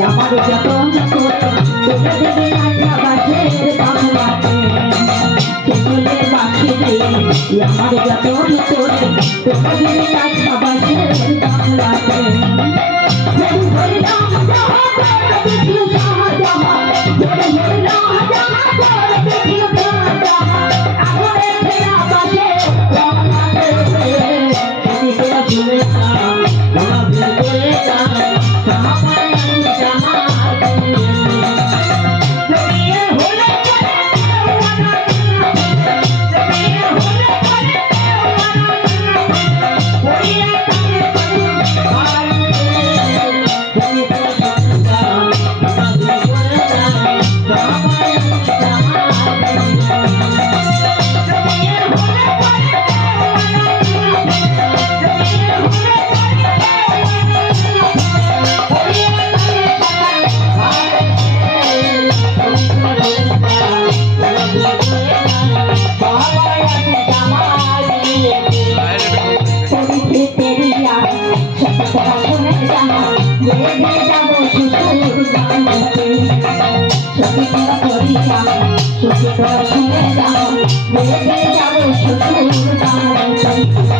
আমার যতন করতে তোকে দেবে আইয়া বাসের বাংলাতে চলে বাকি রে আমার যতন করতে তোকে দেবে আইয়া বাসের বাংলাতে শুনে যাও, মেরে যাবো শ্বশুর বাড়িতে।